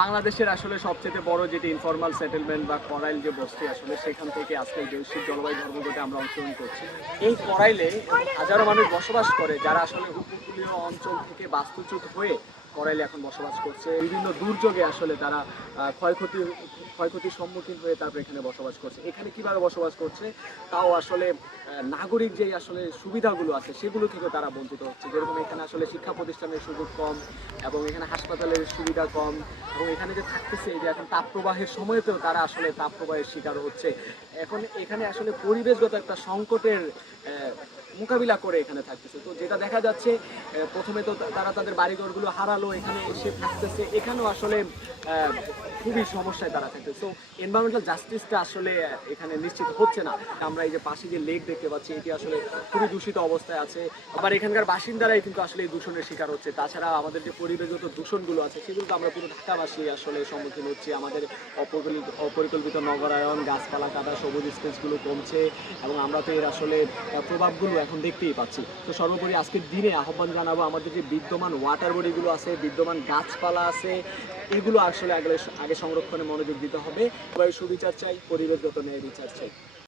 বাংলাদেশের আসলে সবচেয়ে বড় যেটি ইনফর্মাল সেটেলমেন্ট বা করাইল যে বস্তি আসলে সেখান থেকে আজকে এই বৈশ্বিক জলবায়ু ধর্মঘটে আমরা অংশগ্রহণ করছি। এই করাইলে হাজারো মানুষ বসবাস করে যারা আসলে উপকূলীয় অঞ্চল থেকে বাস্তুচ্যুত হয়ে করাইলে এখন বসবাস করছে। বিভিন্ন দুর্যোগে আসলে তারা ক্ষয়ক্ষতির সম্মুখীন হয়ে তারপর এখানে বসবাস করছে। এখানে কিভাবে বসবাস করছে তাও আসলে নাগরিক যেই আসলে সুবিধাগুলো আছে সেগুলো থেকে তারা বঞ্চিত হচ্ছে। যেরকম এখানে আসলে শিক্ষা প্রতিষ্ঠানের সুযোগ কম এবং এখানে হাসপাতালের সুবিধা কম এবং এখানে যে থাকতেছে এই যে এখন তাপপ্রবাহের সময়তেও তারা আসলে তাপপ্রবাহের শিকার হচ্ছে। এখন এখানে আসলে পরিবেশগত একটা সংকটের মোকাবিলা করে এখানে থাকতেছে। তো যেটা দেখা যাচ্ছে প্রথমে তো তারা তাদের বাড়িঘরগুলো হারালো, এখানে এসে থাকতেছে, এখানেও আসলে খুবই সমস্যায় তারা থাকতেছে। তো এনভায়রনমেন্টাল জাস্টিসটা আসলে এখানে নিশ্চিত হচ্ছে না। আমরা এই যে পাশে যে লেক দেখতে পাচ্ছি এটি আসলে খুবই দূষিত অবস্থায় আছে। আবার এখানকার বাসিন্দারাই কিন্তু আসলে এই দূষণের শিকার হচ্ছে। তাছাড়া আমাদের যে পরিবেশগত দূষণগুলো আছে সেগুলো তো আমরা পুরো ঢাকাবাসী আসলে সম্মুখীন হচ্ছি। আমাদের অপরিকল্পিত নগরায়ন, গাছপালা কাটা, সবুজ স্পেসগুলো কমছে এবং আমরা তো এর আসলে প্রভাবগুলো এখন দেখতেই পাচ্ছি। তো সর্বোপরি আজকের দিনে আহ্বান জানাবো আমাদের যে বিদ্যমান ওয়াটার বডিগুলো আছে, বিদ্যমান গাছপালা আছে, এগুলো আসলে আগে সংরক্ষণে মনোযোগ দিতে হবে। সুবিচার চাই, পরিবেশগত ন্যায় বিচার চাই।